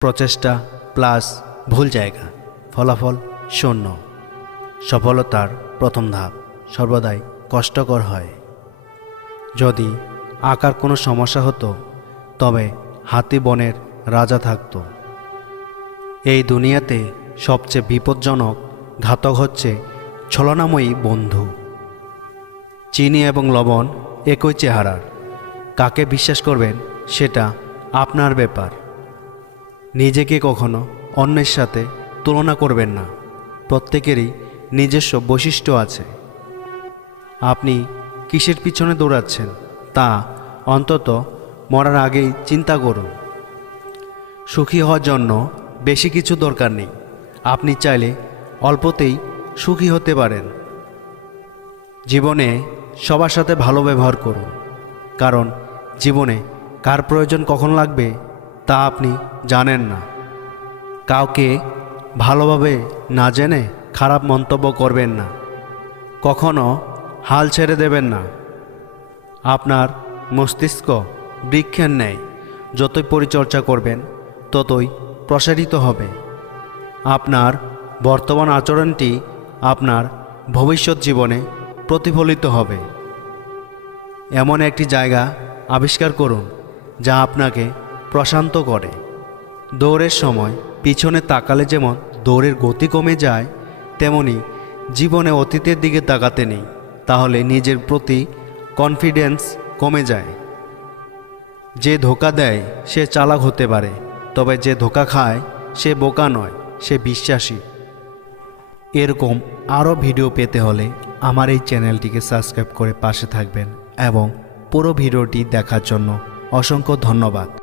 প্রচেষ্টা প্লাস ভুল জায়গা। ফলাফল শূন্য। সফলতার প্রথম ধাপ সর্বদাই কষ্টকর হয়। যদি আঁকার কোনো সমস্যা হতো, তবে হাতি বনের রাজা থাকতো। এই দুনিয়াতে সবচেয়ে বিপজ্জনক ঘাতক হচ্ছে ছলনাময়ী বন্ধু। চিনি এবং লবণ একই চেহারার। কাকে বিশ্বাস করবেন, সেটা আপনার ব্যাপার। নিজেকে কখনো অন্যের সাথে তুলনা করবেন না। প্রত্যেকেরই নিজস্ব বৈশিষ্ট্য আছে। আপনি কিসের পিছনে দৌড়াচ্ছেন তা অন্তত মরার আগেই চিন্তা করুন। সুখী হওয়ার জন্য বেশি কিছু দরকার নেই। আপনি চাইলে অল্পতেই সুখী হতে পারেন। জীবনে সবার সাথে ভালো ব্যবহার করুন। কারণ জীবনে কার প্রয়োজন কখন লাগবে তা আপনি জানেন না। কাউকে ভালোভাবে না জেনে খারাপ মন্তব্য করবেন না। কখনো হাল ছেড়ে দেবেন না। আপনার মস্তিষ্ক বৃক্ষের ন্যায় যতই পরিচর্যা করবেন, ততই প্রসারিত হবে। আপনার বর্তমান আচরণটি আপনার ভবিষ্যৎ জীবনে প্রতিফলিত হবে। এমন একটি জায়গা আবিষ্কার করুন, যা আপনাকে প্রশান্ত করে দৌড়ের সময় পিছনে তাকালে যেমন দৌড়ের গতি কমে যায়, তেমনি জীবনে অতীতের দিকে তাকাতে নেই, তাহলে নিজের প্রতি কনফিডেন্স কমে যায়। যে ধোকা দেয়, সে চালাক হতে পারে, তবে যে ধোকা খায়, সে বোকা নয়, সে বিশ্বাসী। এরকম আরও ভিডিও পেতে হলে আমার এই চ্যানেলটিকে সাবস্ক্রাইব করে পাশে থাকবেন এবং পুরো ভিডিওটি দেখার জন্য অসংখ্য ধন্যবাদ।